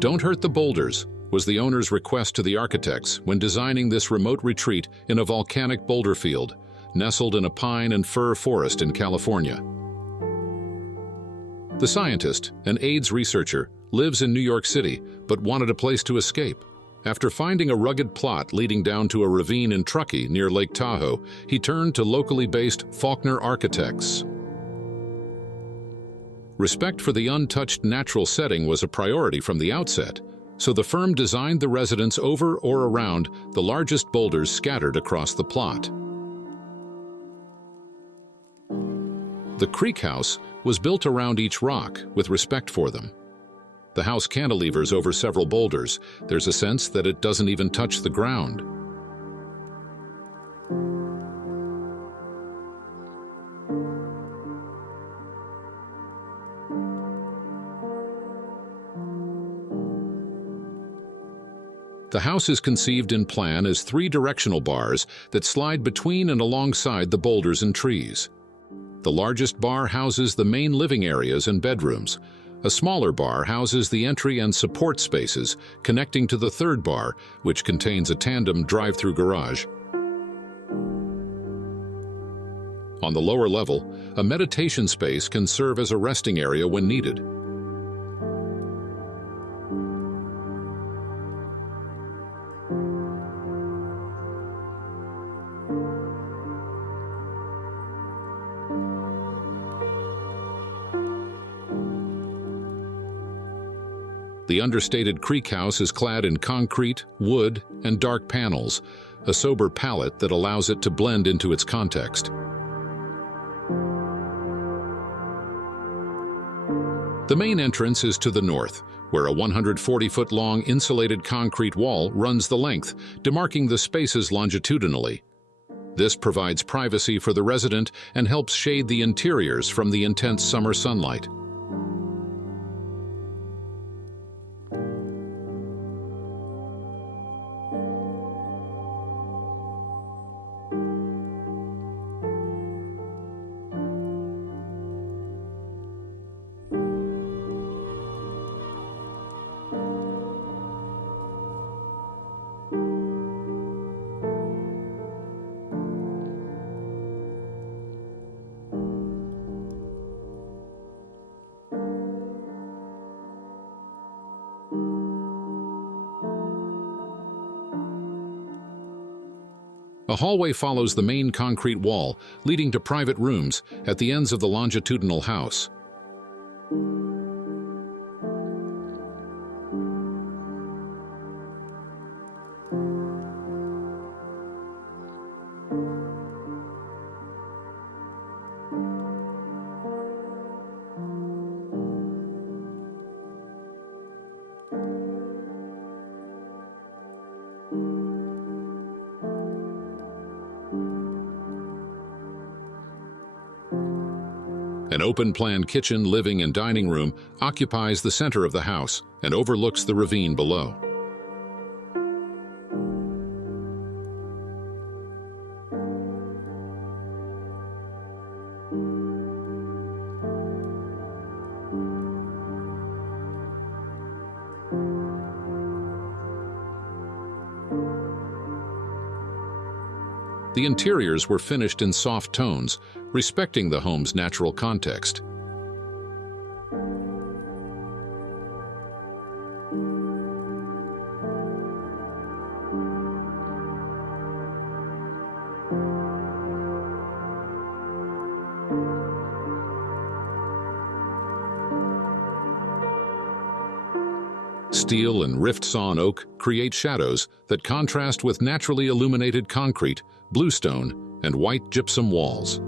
"Don't hurt the boulders," was the owner's request to the architects when designing this remote retreat in a volcanic boulder field, nestled in a pine and fir forest in California. The scientist, an AIDS researcher, lives in New York City but wanted a place to escape. After finding a rugged plot leading down to a ravine in Truckee near Lake Tahoe, he turned to locally based Faulkner architects. Respect for the untouched natural setting was a priority from the outset, so the firm designed the residence over or around the largest boulders scattered across the plot. The creek house was built around each rock with respect for them. The house cantilevers over several boulders. There's a sense that it doesn't even touch the ground. The house is conceived in plan as three directional bars that slide between and alongside the boulders and trees. The largest bar houses the main living areas and bedrooms. A smaller bar houses the entry and support spaces connecting to the third bar, which contains a tandem drive-through garage. On the lower level, a meditation space can serve as a resting area when needed. The understated creek house is clad in concrete, wood, and dark panels, a sober palette that allows it to blend into its context. The main entrance is to the north, where a 140-foot-long insulated concrete wall runs the length, demarking the spaces longitudinally. This provides privacy for the resident and helps shade the interiors from the intense summer sunlight. A hallway follows the main concrete wall, leading to private rooms at the ends of the longitudinal house. An open-plan kitchen, living, and dining room occupies the center of the house and overlooks the ravine below. The interiors were finished in soft tones, respecting the home's natural context. Steel and rift-sawn oak create shadows that contrast with naturally illuminated concrete, bluestone, and white gypsum walls.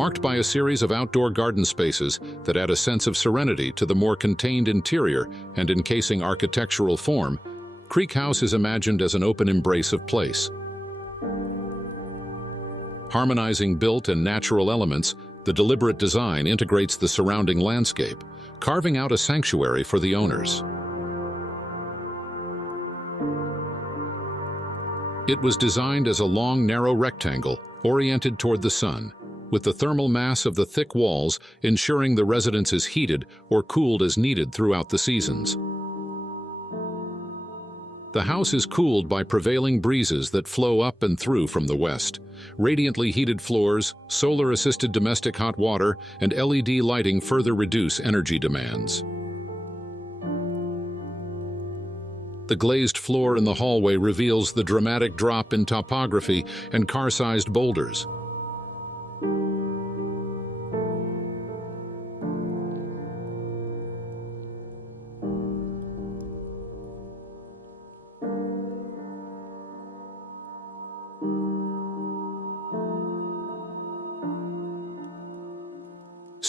Marked by a series of outdoor garden spaces that add a sense of serenity to the more contained interior and encasing architectural form, Creek House is imagined as an open embrace of place. Harmonizing built and natural elements, the deliberate design integrates the surrounding landscape, carving out a sanctuary for the owners. It was designed as a long, narrow rectangle oriented toward the sun, with the thermal mass of the thick walls ensuring the residence is heated or cooled as needed throughout the seasons. The house is cooled by prevailing breezes that flow up and through from the west. Radiantly heated floors, solar-assisted domestic hot water, and LED lighting further reduce energy demands. The glazed floor in the hallway reveals the dramatic drop in topography and car-sized boulders.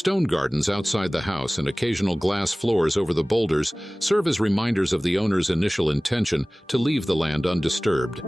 Stone gardens outside the house and occasional glass floors over the boulders serve as reminders of the owner's initial intention to leave the land undisturbed.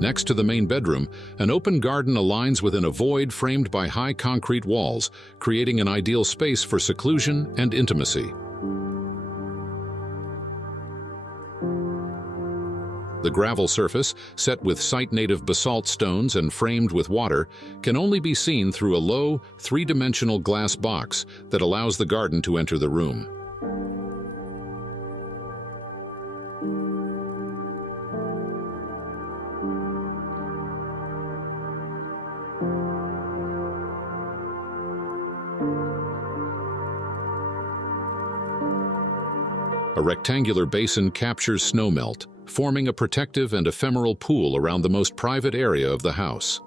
Next to the main bedroom, an open garden aligns within a void framed by high concrete walls, creating an ideal space for seclusion and intimacy. The gravel surface, set with site-native basalt stones and framed with water, can only be seen through a low, three-dimensional glass box that allows the garden to enter the room. A rectangular basin captures snowmelt, forming a protective and ephemeral pool around the most private area of the house.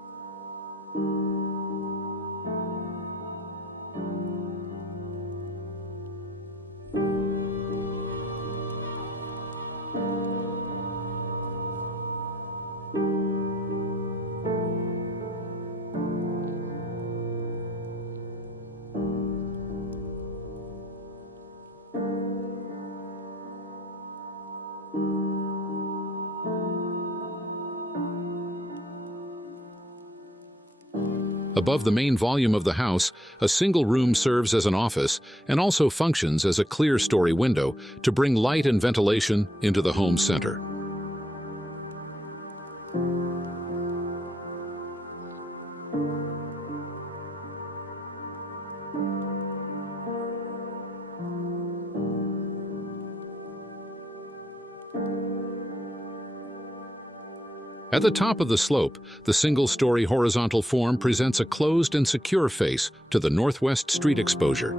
Above the main volume of the house, a single room serves as an office and also functions as a clear-story window to bring light and ventilation into the home center. At the top of the slope, the single-story horizontal form presents a closed and secure face to the northwest street exposure.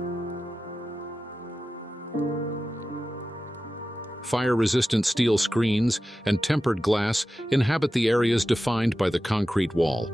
Fire-resistant steel screens and tempered glass inhabit the areas defined by the concrete wall.